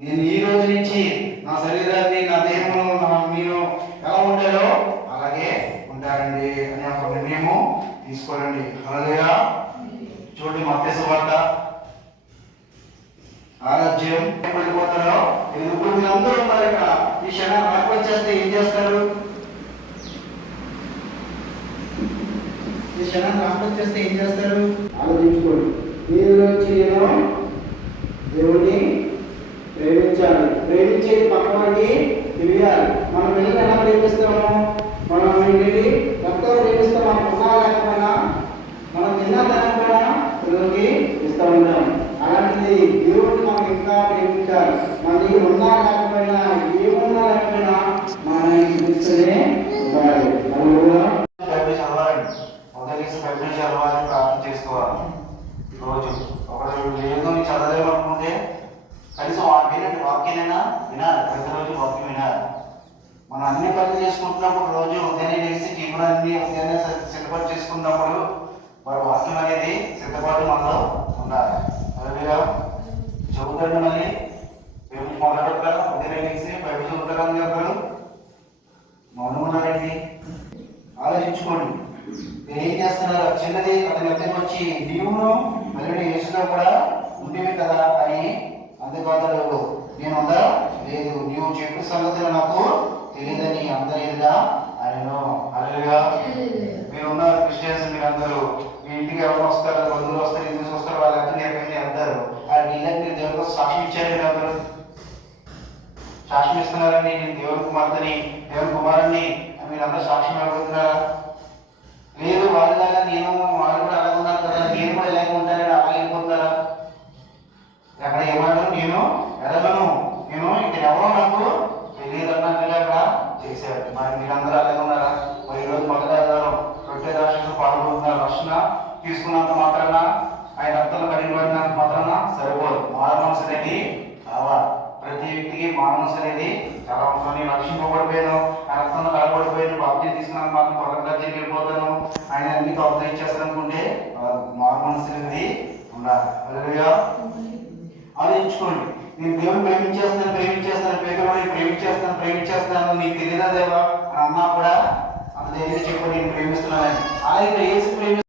నేను ఈ రోజు నుంచి నా శరీరాన్ని నా దేహమును నేను ఎలా ఉంటారో అలాగే ఉంటారండి అని ఒక నిర్ణయము తీసుకోరండి. హల్లెలూయా. చూడండి మత్తయి సువార్త ఆరాధ్యం వెళ్ళిపోతారో ఇప్పుడు మీరందరూ ఉన్నారు ఇక్కడ. ఈ క్షణం నాకు వచ్చేస్తే ఏం చేస్తారు? ఈ క్షణం నాకు వచ్చేస్తే ఏం చేస్తారు? ఆలోచించుకోండి. మీలోంచి నేను దేవుడిని ప్రేమించాలి. ప్రేమించేది పక్కనకి తెలియాలి. మనం పిల్లలు ఎలా ప్రేమిస్తాము? మనం ఏంటి ఎంతో ప్రేమిస్తాం. మనం ఉన్నా లేకపోయినా మనం తిన్నా తినకపోయినా పిల్లలకి ఇస్తూ ఉంటాం. అలాంటిది దేవుడిని మనం ఇంకా ప్రేమించాలి. మన దగ్గర ఉన్నా లేకపోయినా ఏమున్నా లేకపోయినా మనం చూస్తూనే ఉండాలి. బైబిల్ చదవాలండి. మొదటి బైబిల్ చదవాలని ప్రార్థన చేసుకోవాలి. రోజు ఒకరోజు లేదు చదవలేము అనుకుంటే కనీసం వినండి, వాక్యాలైనా వినాలి. ప్రతిరోజు వాక్యం వినాలి. మనం అన్ని పనులు చేసుకుంటున్నప్పుడు రోజు ఉదయాన్నే లేచి జీవనాన్ని ఉదయాన్నే సిద్ధపాటు చేసుకున్నప్పుడు వారి వాక్యం అనేది సిద్ధపాటు మనలో ఉండాలి. అదేవిధంగా చదువుతాడు మళ్ళీ మొదలు పెడతారు. ఉదయాన్నే లేచి బయట చదువుతారని చెప్పారు. మౌనం ఉన్నారండి. ఆలోచించుకోండి. మీరు ఏం చేస్తున్నారు? చిన్నది అతని వద్దకు వచ్చి నీవును మళ్ళీ యేసులో కూడా ఉండేవి కదా అని అందుబాటులో నేను ఉందా లేదు, నీవు చెప్పిన సంగతులు నాకు తెలియదని అందరి ఎదుగా ఆయన. హల్లెలూయా. మీరు ఉన్నారు క్రిస్టియన్స్, మీరు అందరూ మీ ఇంటికి ఎవరు వస్తారు, బంధువులు వస్తారు, ఎందుకు వస్తారు, వాళ్ళంతా నేర్పించి వెళ్తారు. ఆ ఇళ్ళకి మీరు దేవుని కోసం సాక్ష్యం ఇచ్చారు. మీరు అందరూ సాక్ష్యం ఇస్తున్నారండి. నేను దేవుని కుమార్తెని, దేవుని కుమారుణ్ణి మీరు అందరూ సాక్ష్యం ఇవ్వబోతున్నారా? లేదు, వాళ్ళలాగా నేను వాళ్ళు కూడా అలాగే ఉన్నారు కదా, నేను కూడా ఇలాగే ఉంటానని అలాగే వెళ్ళిపోతున్నారా? అక్కడ ఏమన్నాడు? నేను ఎదగను, నేను ఇక్కడ ఎవరో నాకు తెలియదు అన్నట్టుగా అక్కడ చేశారు. మరి మీరందరూ అలాగే ఉన్నారా? మరి ఈరోజు మొదటి ఆధారం రొట్టె రాష్ట్రంలో పాల్గొంటున్నారు. రక్షణ తీసుకున్నంత మాత్రాన ఆయన రక్తంలో కడిగిపడినంత మాత్రాన సరిపోదు. మారు మనసు అనేది కావాలి. ప్రతి వ్యక్తికి మారు మనసు అనేది చాలా అవసరం. నేను రక్షింపబడిపోయాను, ఆ రక్తంలో కలబడిపోయాను, బాప్తిజం తీసుకున్నాను మాత్రం పొరగా వెళ్ళిపోతాను, ఆయన అన్ని కౌంటర్ ఇచ్చేస్తాను అనుకుంటే మారు మనసు అనేది ఉండాలి. హల్లెలూయా. ఆలోచించుకోండి. నేను దేవుని ప్రేమించేస్తాను నీకు తెలియదా దేవా అని అన్నా కూడా అంత ధైర్యంగా చెప్పి నేను ప్రేమిస్తున్నానని. ఆయన ఏసు ప్రేమి